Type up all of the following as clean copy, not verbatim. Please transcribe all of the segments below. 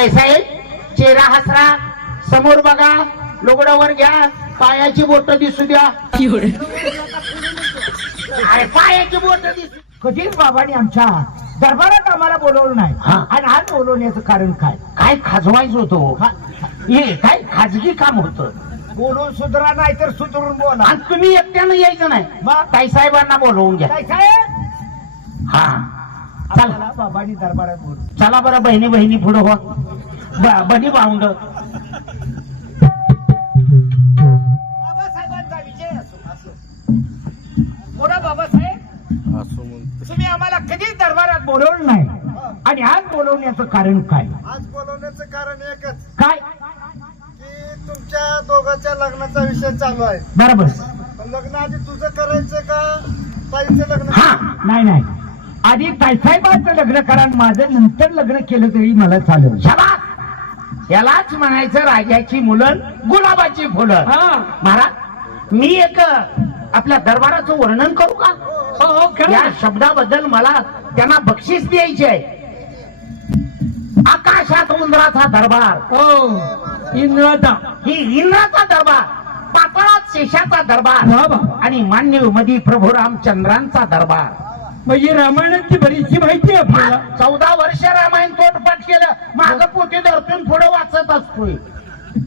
ताईसाहेब चेहरा हसरा, समोर बघा, लुगडावर घ्या, पायाची बोट दिसू द्या. अरे पायाची बोट दिसू. कधीच बाबांनी आमच्या दरबारात आम्हाला बोलवलं नाही. आणि आज बोलवण्याचं कारण काय? काय खाजवायचं होतं? हे काय खाजगी काम होतं. बोलून सुधरा नाही तर सुधरून बोला. आणि तुम्ही एकट्यानं यायचं नाही, ताईसाहेबांना बोलवून घ्या. काय साहेब हा चला बाबांनी दरबारात बोलू. चला बरं बहिणी बहिणी पुढं हो. बनी भाऊंड बाबासाहेबांचा विजय असो. बोला बाबासाहेब, तुम्ही आम्हाला कधीच दरबारात बोलवलं नाही आणि आज बोलवण्याचं कारण काय? आज बोलवण्याचं कारण एकच, काय? की तुमच्या दोघांच्या लग्नाचा विषय चालू आहे. बरोबर. पण लग्न आधी तुझं करायचं का ताईचं लग्न? हा नाही नाही, आधी ताईसाहेबांचं लग्न करा, माझं नंतर लग्न केलं तरी मला चालेल. शाबास. यालाच म्हणायचं राजाची मुलं गुलाबाची फुलं. महाराज मी एक आपल्या दरबाराचं वर्णन करू का? या शब्दाबद्दल मला त्यांना बक्षीस द्यायचे आहे. आकाशात उंदराचा दरबार, इंद्राचा, ही इंद्राचा दरबार, पाताळात शेषाचा दरबार आणि मान्य मध्ये प्रभू रामचंद्रांचा दरबार. म्हणजे रामायणाची बरीचशी माहिती आहे आपल्याला. 14 वर्ष रामायण तोंडपाठ केलं, माग पोटी धरतून पुढे वाचत असतोय.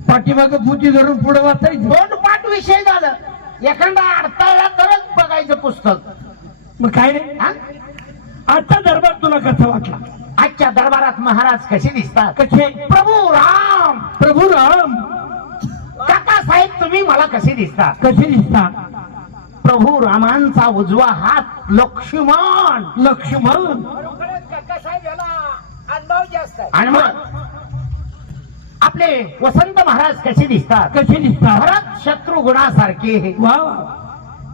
पाठीमाग पोटी धरून पुढे वाचायचं. तोंडपाठ विषय झालं, एखादा अडथळा करत बघायचं पुस्तक. मग काय रे, आजचा दरबार तुला कसा वाटला? आजच्या दरबारात महाराज कसे दिसतात? कसे? प्रभू राम. प्रभू राम. काका साहेब तुम्ही मला कसे दिसतात? कसे दिसतात? प्रभू रामांचा उजवा हात लक्ष्मण. लक्ष्मण. आणि मग आपले वसंत महाराज कसे दिसतात? कसे दिसतात? भरत शत्रुघ्नासारखे. वा.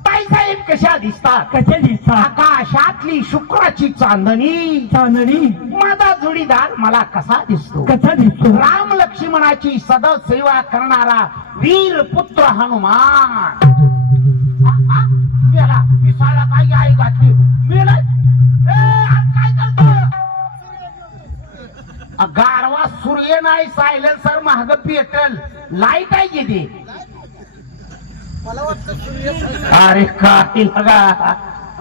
ताईसाहेब कशा दिसतात? कसे दिसतात? आकाशातली शुक्राची चांदणी. चांदणी. माझा जोडीदार मला कसा दिसतो? कसा दिसतो? राम लक्ष्मणाची सतत सेवा करणारा वीर पुत्र हनुमान. मेला विसाला काही आई घातली. मेला काय करतो? गारवा सूर्य नाही, सायलेन्सर महाग पेटल. लाईट आहे किती? मला वाटतं अरे काय बघा,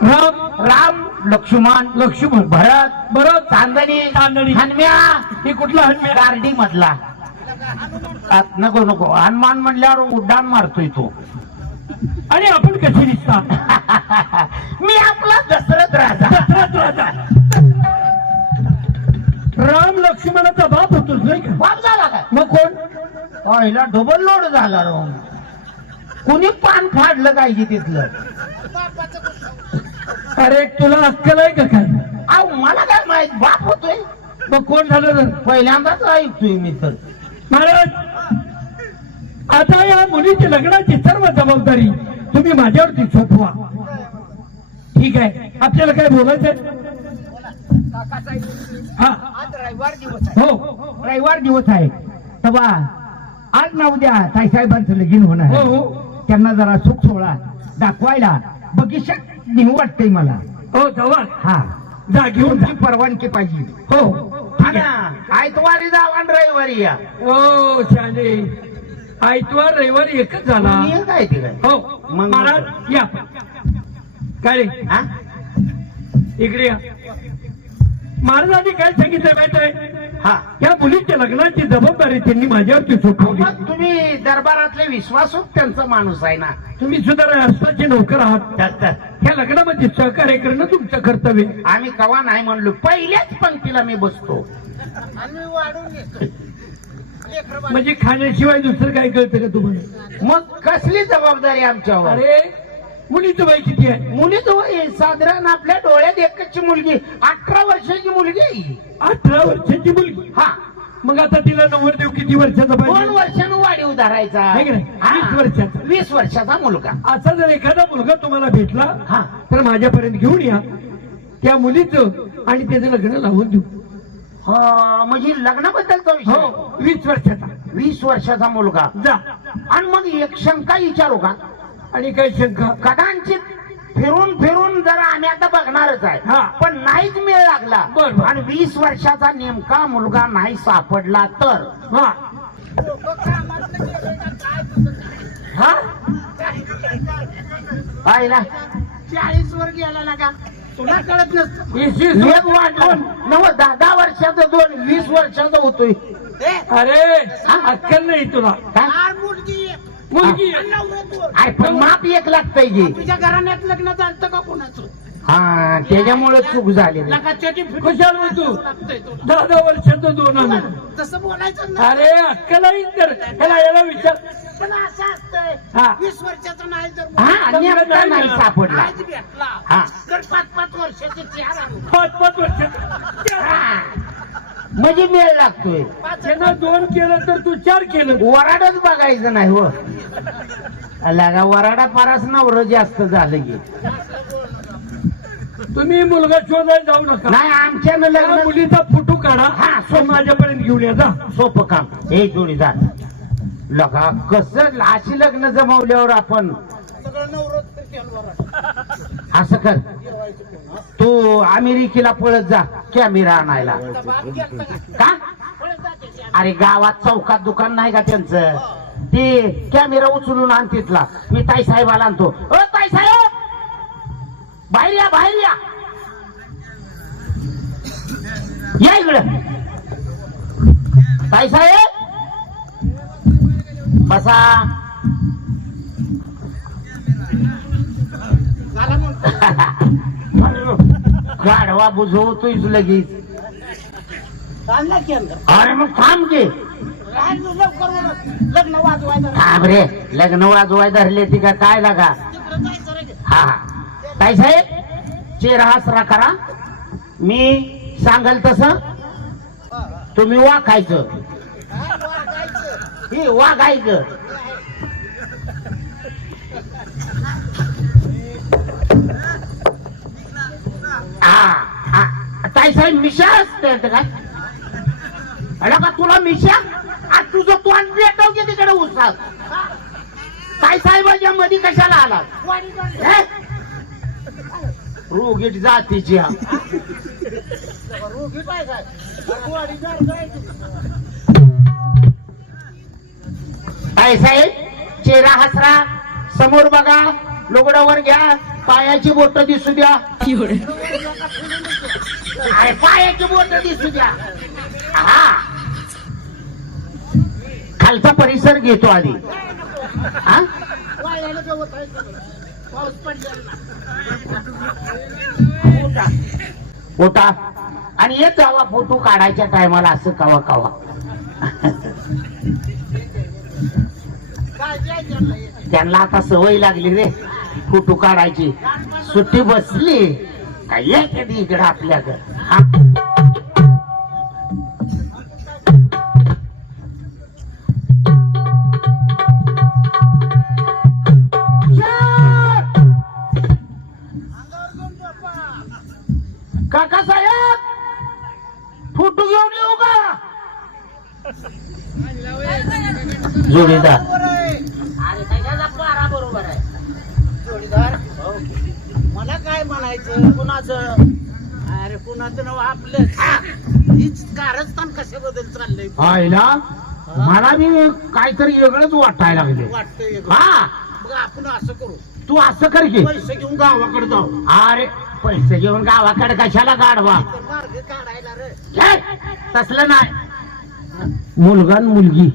राम राम लक्ष्मण. लक्ष्मण. भरत भरत. चांदणी. चांदणी. हनुम्या. हे कुठला हनुमान? गार्डी मधला. नको नको, हनुमान म्हणल्यावर उड्डाण मारतोय तो. आणि आपण कसे दिसता? मी आपला दशरथ राजा. दशरथ राजा. राम लक्ष्मणाचा बाप होतोच नाही का? बाप झाला का? मग कोण? पहिला डबल लोड झाला रो. कुणी पान फाडलं काय की तिथलं? अरे तुला अक्कल आहे का काय? अहो मला काय माहित, बाप होतोय. मग कोण झालं? पहिल्यांदाच ऐकतोय मी तर. महाराज आता या मुलीची लग्नाची सर्व जबाबदारी तुम्ही माझ्यावरती सोपवा. ठीक आहे, आपल्याला काय बोलायचं? हा, आज रविवार दिवस आहे. हो रविवार दिवस आहे. तेव्हा आज ना उद्या ताईसाहेबांचं लगीन होणार हो आहे. हो. त्यांना जरा सुख सोहळा दाखवायला बगीचात नेऊ वाटतंय मला. हो तेव्हा हा, जा घेऊन तुमची परवानगी पाहिजे. हो. हा ना, आयतवारी जावा आणि रविवारी या. हो शाले, आयतवार रविवारी एकच झाला. नियम काय ते काय? हो मग महाराज या. काय रे, हा? इकडे या. महाराजांनी काय सांगितलं माहित आहे? हा. या मुलीच्या लग्नाची जबाबदारी त्यांनी माझ्यावरती सोपवली. मग तुम्ही दरबारातले विश्वासू त्यांचा माणूस आहे ना. तुम्ही सुद्धा राष्ट्राचे नोकर आहात. तर ह्या लग्नामध्ये सहकार्य करणं तुमचं कर्तव्य. आम्ही कवा नाही म्हणलो, पहिल्याच पंक्तीला मी बसतो. आणि वाढून येतो. म्हणजे खाण्याशिवाय दुसरं काय कळतं का तुम्हाला? मग कसली जबाबदारी आमच्यावर? अरे मुलीचं वय किती आहे? मुलीचं वय साधारण आपल्या डोळ्यात एकच मुलगी, 18 वर्षाची मुलगी आहे. 18 वर्षाची मुलगी. हा. मग आता तिला नवरदेव किती वर्षाचा 2 पाहिजे? वर्षानं वाढीव धरायचा. आहे की नाही? हा. 20 वर्षाचा. 20 वर्षाचा मुलगा. असा जर एखादा मुलगा तुम्हाला भेटला हा. तर माझ्यापर्यंत घेऊन या. त्या मुलीचं आणि त्याचं लग्न लावून देऊ. हा, म्हणजे लग्नाबद्दलचा विषय. हो, 20 वर्षाचा. 20 वर्षाचा मुलगा. जा. आणि मग एक शंका विचारू का? आणि काय शंका? कदाचित फिरून फिरून जरा आम्ही आता बघणारच आहे हा. पण नाहीच मेळ लागला बर, बर. आणि 20 वर्षाचा नेमका मुलगा नाही सापडला तर हा हा पाहिला 40 वर गेला ना का तुला कळत नसतं एक वाढून 10 वर्षाचं 2 20 वर्षाचा होतोय अरे अक्कल नाही तुला काय? मुलगी अरे पण माप एक लागतंय की तुझ्या घराण्यात लग्न चालतं का कोणाचं हा त्याच्यामुळे चूक झाली खुशाल हो तू 10 वर्षाचं 2 आम्ही तसं बोलायचं ना अरे अक्कल आहे तर याला विचार पण असं असतंय हा. 20 वर्षाचा नाही जर हा नेमका नाही सापडला नाहीच भेटला हा. तर 5-5 वर्षाचे 4 आणू 5 वर्षाचं हा. म्हणजे मेळ लागतोय त्यानं 2 केलं तर तू 4 केलं वराडच बघायचं नाही हो लागा वराडा पारास नवर जास्त झालं की तुम्ही मुलगा शोधायला जाऊ नका नाही आमच्यानं त्या लग्न मुलीचा फोटो काढा हा, तो माझ्यापर्यंत घेऊन या जा सोपं काम हे जोडीदार लगा कसं अशी लग्न जमवल्यावर आपण सगळं नवरात्र केलं असं कर तू अमेरिकेला पळत जा कॅमेरा आणायला का अरे गावात चौकात दुकान नाही का त्यांचं ते कॅमेरा उचलून आण तिथला मी ताई साहेबाला आणतो ओ ताई साहेब बाहेर या बाहेर या या इकडं ताई साहेब बसा गाढवा बुजवतोयच लगेच चालला की अंदर अरे मग थांब की लवकर लग्न वाजवायचं थांब रे लग्न वाजवाय धरले ती का काय लागा तिकडं जायचं रे हा ताई साहेब चेहरा हसरा करा मी सांगल तसं तुम्ही वाकायचं ही वागायचं ताई साहेब मिशा असते काय अरे का तुला मिशा आज तुझं तोंड भेटव की तिकडे उसात ताई साहेबाच्या मध्ये कशाला आला रोगीट जातीची हा रोगी काय काय ताई साहेब चेहरा हसरा समोर बघा लुगडावर घ्या पायाची बोट दिसू द्या अरे पायाची बोट दिसू द्या हा खालचा परिसर घेतो आधी हा वाळल्याला गवत आहे सगळं. पाऊस पडलेला फोटा आणि येत जावा फोटो काढायच्या टायमाला असं कावा कावा काय द्यायचं नाही. त्यांना आता सवय लागली रे फोटो काढायची सुट्टी बसली काय ये कधी इकडं आपल्याकडं हा. काका साहेब फोटो घेऊन येऊ का जोडीदार बरोबर आहे. अरे त्याच्याचा पारा बरोबर आहे जोडीदार हो. मला काय म्हणायचं कुणाचं अरे कुणाचं नाव आपलं हीच कारस्थान कशाबद्दल चाललंय आईला मला बी काहीतरी वेगळंच वाटायला लागले वाटतंय हा मग आपण असं करू तू असं कर की पैसे घेऊन गावाकडे जाऊ अरे पैसे घेऊन गावाकडे कशाला गाडवा मार्ग काढायला रे छे, तसलं नाही मुलगा न मुलगी